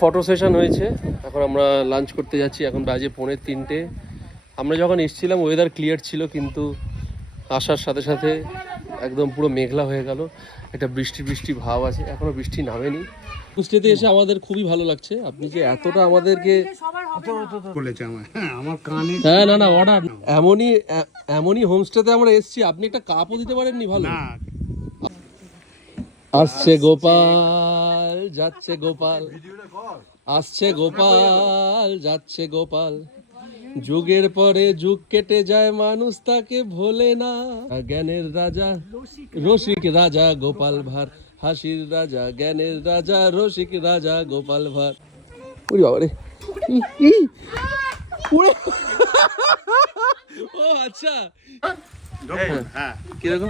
Photo session হয়েছে, এখন আমরা লাঞ্চ করতে যাচ্ছি। এখন বাজে 2:45। আমরা যখন এসেছিলাম ওয়েদার ক্লিয়ার ছিল, কিন্তু আসার সাথে সাথে একদম পুরো মেঘলা হয়ে গেল। একটা বৃষ্টি বৃষ্টি ভাব আছে, এখনো বৃষ্টি নামেনি। হোমস্টেতে এসে আমাদের খুবই ভালো লাগছে। আপনি যে এতটা আমাদেরকে হ্যাঁ না না অর্ডার এমনই হোমস্টেতে আমরা এসেছি, আপনি একটা কাপও দিতে পারেননি। ভালো আসছে গোপাল যাচ্ছে গোপাল, আসছে গোপাল যাচ্ছে গোপাল, যুগের পরে যুগ কেটে যায় মানুষ তাকে ভোলে না। জ্ঞানের রাজা রসিক রাজা গোপাল ভাঁড়, হাসির রাজা জ্ঞানের রাজা রসিক রাজা গোপাল ভাঁড়। ওরে বাবা রে, ও আচ্ছা কিরকম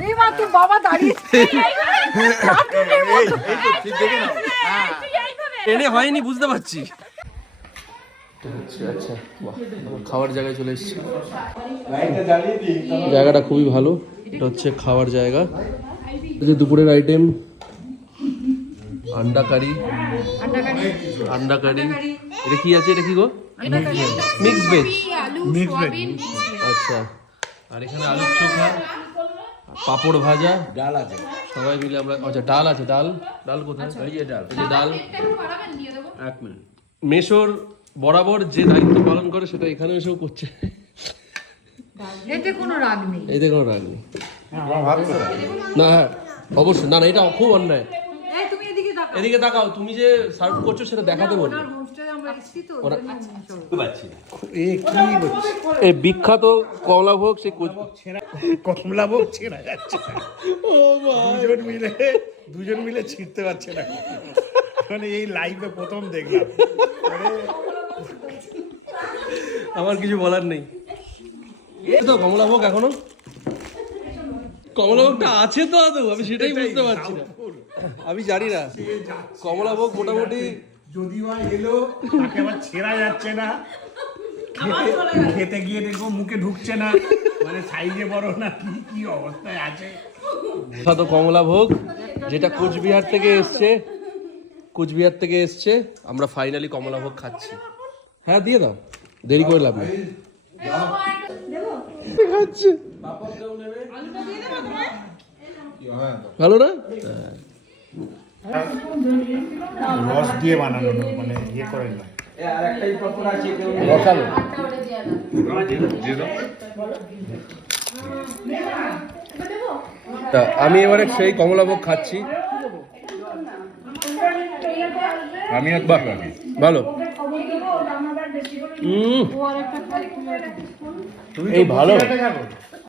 ট্রেনে হয়নি বুঝতে পারছি। আচ্ছা খাওয়ার জায়গায় চলে এসেছি। জায়গাটা খুবই ভালো। এটা হচ্ছে খাওয়ার জায়গা। এই যে দুপুরের আইটেম, আন্ডা কারি। এটা কি আছে? এটা কি গো? Mix veg. আচ্ছা, আর এখানে আলুর চোখা, পাঁপড় ভাজা, ডাল আছে। সবাই মিলে আমরা, আচ্ছা ডাল আছে। ডাল কোথায়? এই যে ডাল। এক মিনিট। মেশোর বরাবর যে দায়িত্ব পালন করে সেটা এখানে এসেও করছে। এতে কোনো রাগ নেই। না হ্যাঁ অবশ্যই না, এটা খুব অন্যায়। এদিকে তাকাও, তুমি যে সার্ভ করছো সেটা দেখাতে বলবো। এই বিখ্যাত কমলাভোগ, সে কমলাভোগ ছেড়া যাচ্ছে। দুজন মিলে ছিঁড়তে পারছে না, মানে এই লাইভে প্রথম দেখলাম। আমার কিছু বলার নেই। তো কমলাভোগ এখনো কমলাভোগটা আছে তো আদৌ, আমি সেটাই বুঝতে পারছি না। আমি জানি না কমলাভোগ মোটামুটি যদিও এলো, তাকে আবার ছেঁড়া যাচ্ছে না, খেতে গিয়ে দেখবো মুখে ঢুকছে না, মানে সাইজে বড় না কি অবস্থায় আছে। তো কমলাভোগ যেটা কোচবিহার থেকে এসছে, আমরা ফাইনালি কমলাভোগ খাচ্ছি। হ্যাঁ দিয়ে দাও, দেরি করে লাভ নেই। খাচ্ছে ভালো না? রস দিয়ে বানানো, মানে ইয়ে করে না। আমি এবারে সেই কমলাভোগ খাচ্ছি। আমি ভালো। এই ভালো।